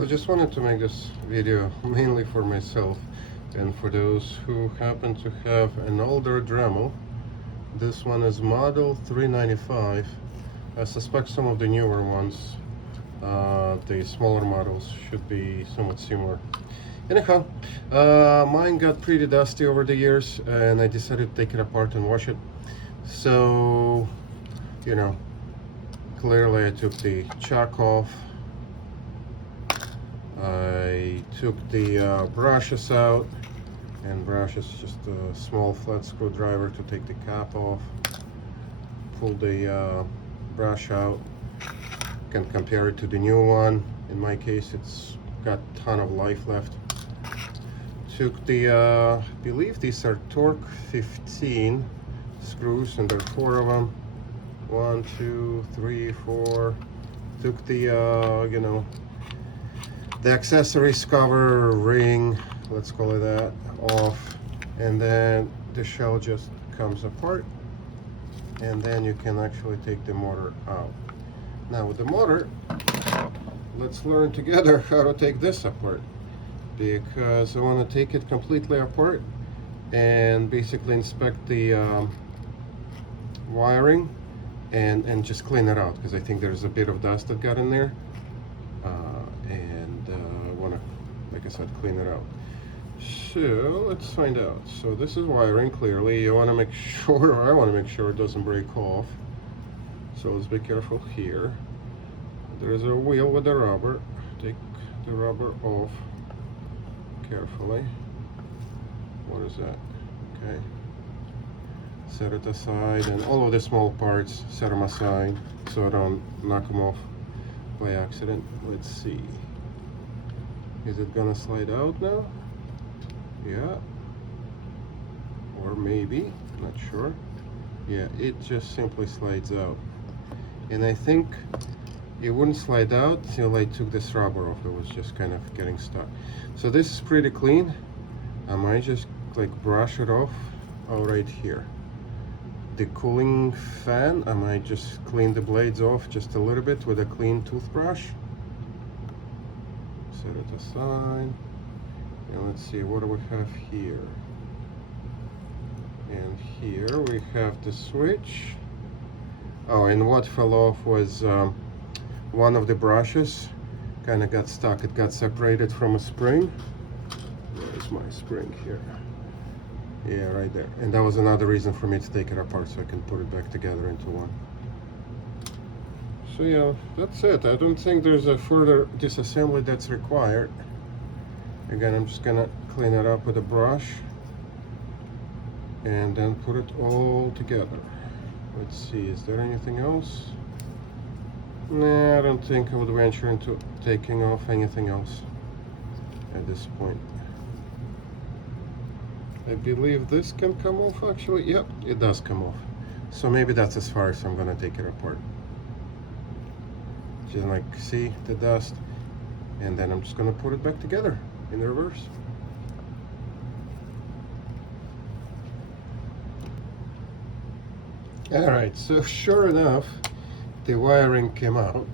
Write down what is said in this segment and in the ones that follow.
So just wanted to make this video mainly for myself and for those who happen to have an older Dremel. This one is model 395. I suspect some of the newer ones, the smaller models, should be somewhat similar. Anyhow, mine got pretty dusty over the years and I decided to take it apart and wash it. So, you know, clearly I took the chock off. I took the brushes out, and brushes just a small flat screwdriver to take the cap off. Pull the brush out. Can compare it to the new one. In my case, it's got a ton of life left. Took the, I believe these are Torque 15 screws, and there are 4 of them. 1, 2, 3, 4. Took the, you know, the accessories cover, ring, let's call it that, off, and then the shell just comes apart, and then you can actually take the motor out. Now with the motor, let's learn together how to take this apart, because I want to take it completely apart and basically inspect the wiring and just clean it out, because I think there's a bit of dust that got in there. I want to, like I said, clean it out. So let's find out. So this is wiring. Clearly you want to make sure, or I want to make sure it doesn't break off, so let's be careful here. There's a wheel with the rubber. Take the rubber off carefully. What is that? Okay, set it aside, and all of the small parts, set them aside so I don't knock them off by accident. Let's see. Is it gonna slide out now? Yeah. Or maybe, not sure. Yeah, it just simply slides out. And I think it wouldn't slide out till I took this rubber off. It was just kind of getting stuck. So this is pretty clean. I might just like brush it off right here. The cooling fan, I might just clean the blades off just a little bit with a clean toothbrush. Set it aside. And let's see, what do we have here? And here we have the switch. Oh, and what fell off was one of the brushes kind of got stuck. It got separated from a spring. Where's my spring here? Yeah, right there. And that was another reason for me to take it apart, so I can put it back together into one. So yeah, that's it. I don't think there's a further disassembly that's required. Again, I'm just gonna clean it up with a brush and then put it all together. Let's see, is there anything else? Nah, I don't think I would venture into taking off anything else at this point. I believe this can come off actually. Yep, it does come off. So maybe that's as far as I'm gonna take it apart. Just like, see the dust, and then I'm just gonna put it back together in reverse. Alright, so sure enough, the wiring came out.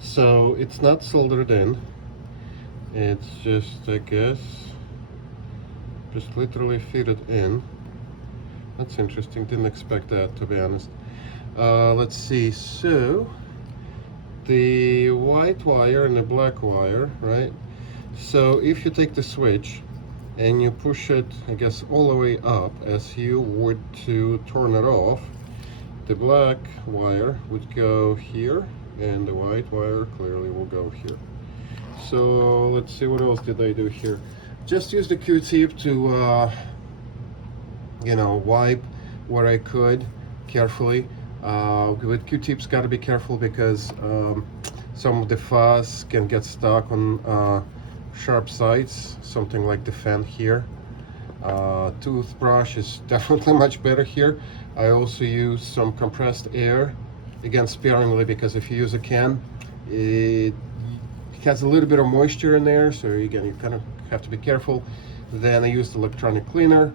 So it's not soldered in. It's just, I guess, just literally fitted in. That's interesting, didn't expect that, to be honest. Let's see, so the white wire and the black wire, right? So if you take the switch and you push it, I guess, all the way up as you would to turn it off, the black wire would go here and the white wire clearly will go here. So let's see, what else did I do here? Just use the Q-tip to, you know, wipe where I could carefully. With Q-tips, got to be careful because some of the fuzz can get stuck on sharp sides, something like the fan here. Toothbrush is definitely much better here. I also use some compressed air, again sparingly, because if you use a can, it has a little bit of moisture in there, so again you kind of have to be careful. Then I used electronic cleaner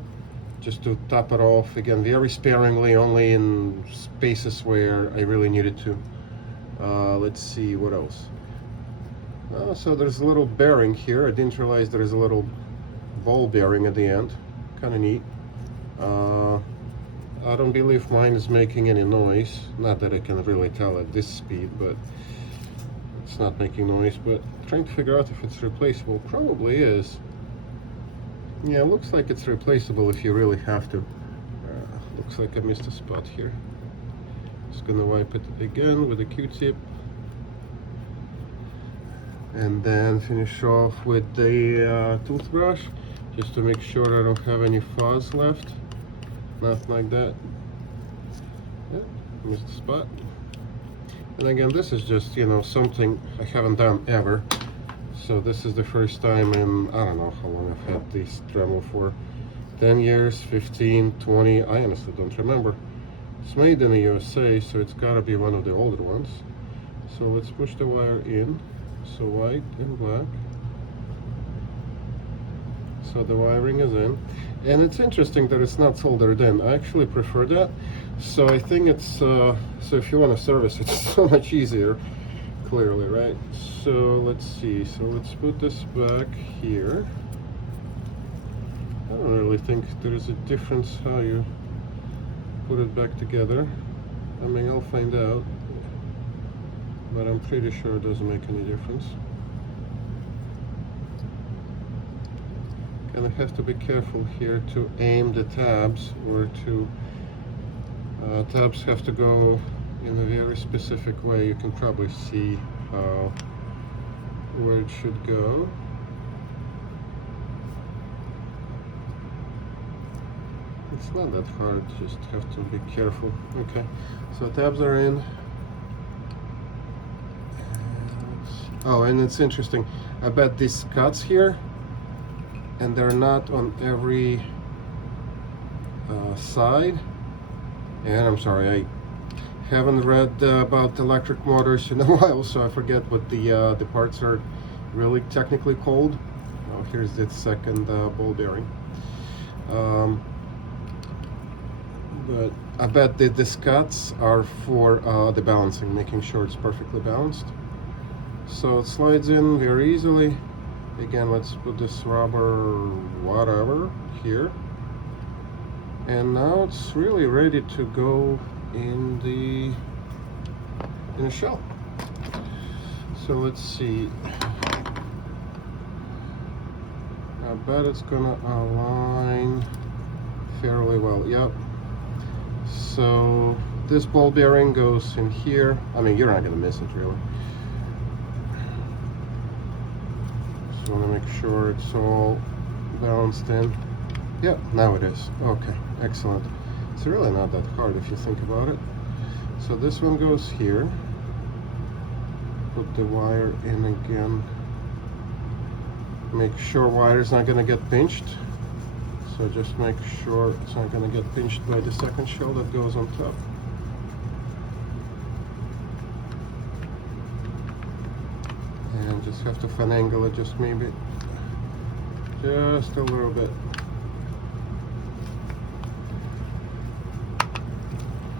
just to top it off, again very sparingly, only in spaces where I really needed to. Let's see what else. So there's a little bearing here. I didn't realize there is a little ball bearing at the end. Kind of neat. I don't believe mine is making any noise. Not that I can really tell at this speed, but it's not making noise. But trying to figure out if it's replaceable. Probably is. Yeah, it looks like it's replaceable if you really have to. Looks like I missed a spot here. Just gonna wipe it again with a Q-tip. And then finish off with the toothbrush, just to make sure I don't have any fuzz left. Nothing like that. Yeah, missed the spot. And again, this is just, you know, something I haven't done ever. So this is the first time in, I don't know how long I've had this Dremel for. 10 years, 15, 20, I honestly don't remember. It's made in the USA, so it's gotta be one of the older ones. So let's push the wire in. So white and black. So the wiring is in, and it's interesting that it's not soldered in. I actually prefer that. So I think it's so if you want to service it, it's so much easier. Clearly, right? So let's see. So let's put this back here. I don't really think there is a difference how you put it back together. I mean, I'll find out. But I'm pretty sure it doesn't make any difference. And I have to be careful here to aim the tabs, or to tabs have to go in a very specific way. You can probably see where it should go. It's not that hard, just have to be careful. Okay, so tabs are in. Oh, and it's interesting. I bet these cuts here, and they're not on every side. And I'm sorry, I haven't read about electric motors in a while, so I forget what the parts are really technically called. Oh, here's the second ball bearing. But I bet that these cuts are for the balancing, making sure it's perfectly balanced. So it slides in very easily. Again, let's put this rubber whatever here, and now it's really ready to go in a shell. So let's see. I bet it's gonna align fairly well. Yep. So this ball bearing goes in here. I mean, you're not gonna miss it really. Just want to make sure it's all balanced in. Yep, now it is. Okay, excellent. It's really not that hard if you think about it. So this one goes here. Put the wire in again. Make sure wire's not going to get pinched. So just make sure it's not going to get pinched by the second shell that goes on top. And just have to finagle it just maybe just a little bit.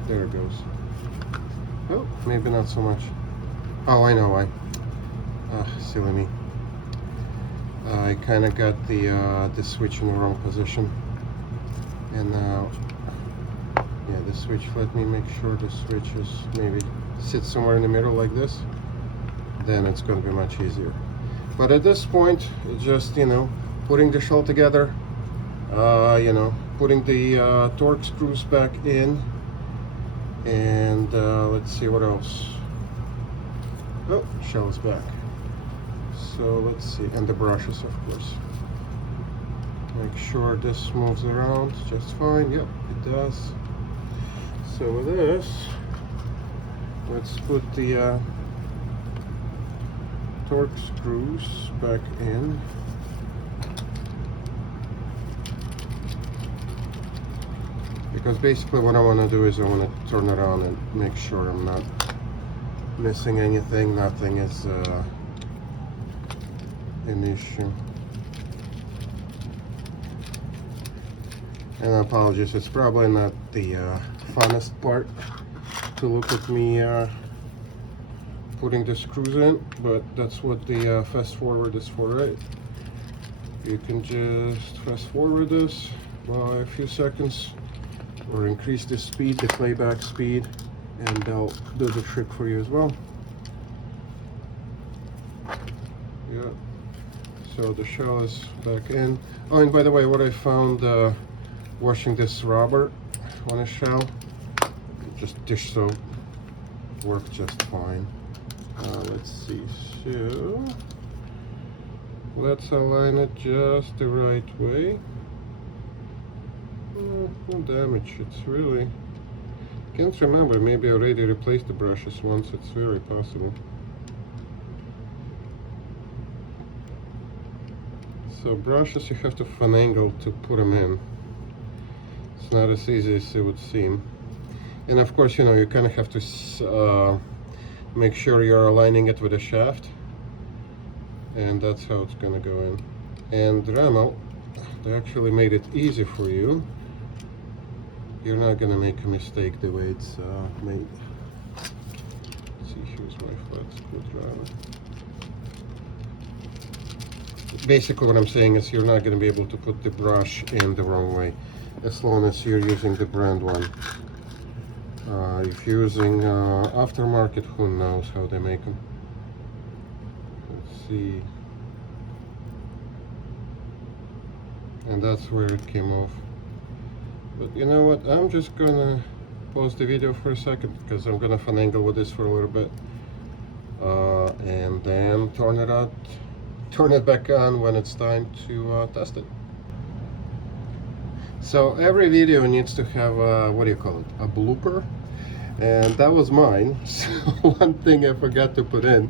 There it goes. Oh, maybe not so much. Oh, I know why. Silly me. I kind of got the switch in the wrong position, and now, yeah, the switch. Let me make sure the switch is maybe sits somewhere in the middle like this. Then it's going to be much easier. But at this point, it's just, you know, putting the shell together, you know, putting the torque screws back in, and let's see what else. Oh, shell is back. So let's see, and the brushes, of course. Make sure this moves around just fine. Yep, it does. So with this, let's put the torque screws back in. Because basically what I want to do is I want to turn it on and make sure I'm not missing anything, nothing is an issue. And apologies, it's probably not the funnest part to look at me putting the screws in, but that's what the fast forward is for, right? You can just fast forward this by a few seconds or increase the speed, the playback speed, and they'll do the trick for you as well. Yeah, so the shell is back in. Oh, and by the way, what I found washing this rubber on a shell, just dish soap, worked just fine. Let's see, so let's align it just the right way. No damage, it's really, can't remember, maybe I already replaced the brushes once, it's very possible. So brushes, you have to finagle to put them in. It's not as easy as it would seem. And of course, you know, you kind of have to make sure you're aligning it with the shaft. And that's how it's gonna go in. And Dremel, they actually made it easy for you. You're not gonna make a mistake the way it's made. Let's see, here's my flat screwdriver. Basically what I'm saying is you're not going to be able to put the brush in the wrong way as long as you're using the brand one. If you're using aftermarket, who knows how they make them. Let's see. And that's where it came off. But you know what, I'm just gonna pause the video for a second because I'm gonna finagle with this for a little bit and then turn it back on when it's time to test it. So every video needs to have a, what do you call it, a blooper, and that was mine. So one thing I forgot to put in,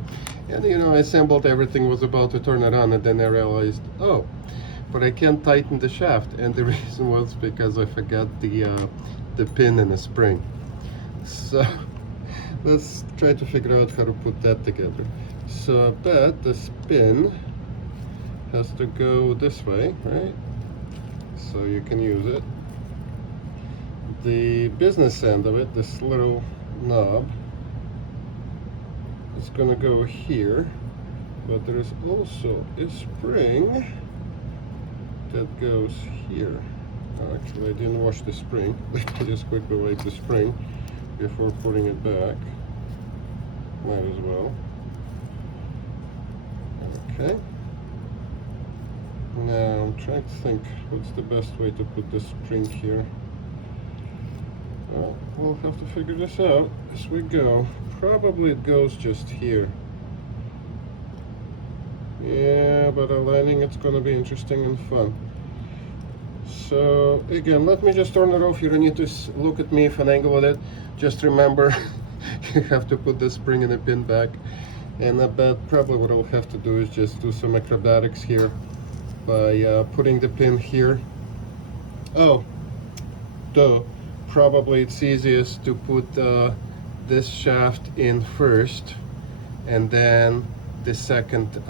and you know, I assembled everything, was about to turn it on, and then I realized, oh, but I can't tighten the shaft, and the reason was because I forgot the pin and the spring. So let's try to figure out how to put that together. So I bet the spin has to go this way, right? So you can use it. The business end of it, this little knob, is gonna go here, but there is also a spring that goes here. Actually, I didn't wash the spring. I just quickly wipe the spring before putting it back. Might as well. Okay. Now I'm trying to think what's the best way to put the spring here. Well, we'll have to figure this out as we go. Probably it goes just here. Yeah, but aligning it's gonna be interesting and fun. So again, let me just turn it off. You don't need to look at me finagle with it. Just remember, you have to put the spring and the pin back. And I bet probably what I'll have to do is just do some acrobatics here by putting the pin here. Oh, duh. Probably it's easiest to put this shaft in first, and then the second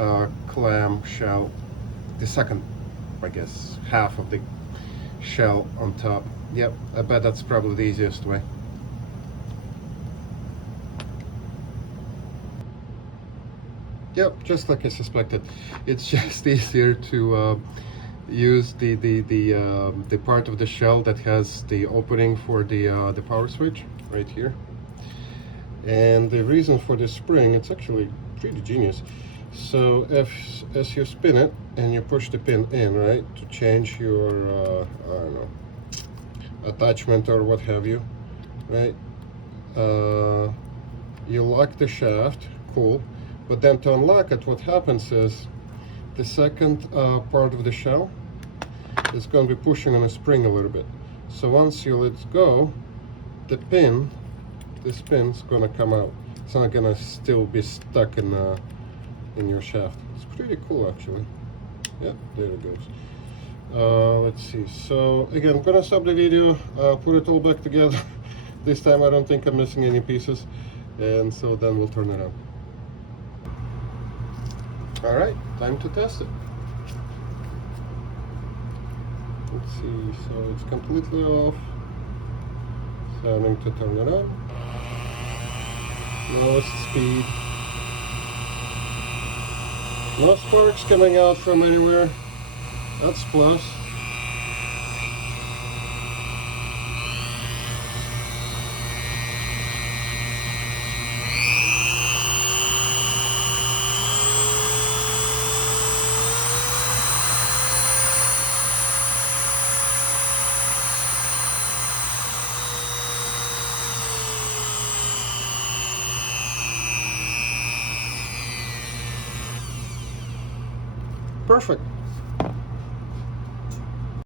clam shell, the second, I guess, half of the shell on top. Yep, I bet that's probably the easiest way. Yep, just like I suspected. It's just easier to use the part of the shell that has the opening for the power switch right here. And the reason for the spring, it's actually pretty genius. So as you spin it and you push the pin in, right, to change your I don't know, attachment or what have you, right, you lock the shaft, cool. But then to unlock it, what happens is the second part of the shell is going to be pushing on a spring a little bit. So once you let go, the pin, this pin's going to come out. It's not going to still be stuck in your shaft. It's pretty cool, actually. Yep, there it goes. Let's see. So again, I'm going to stop the video, put it all back together. This time I don't think I'm missing any pieces, and so then we'll turn it on. All right, time to test it. Let's see, so it's completely off. So I'm going to turn it on. Lowest speed. No sparks coming out from anywhere. That's plus. Perfect.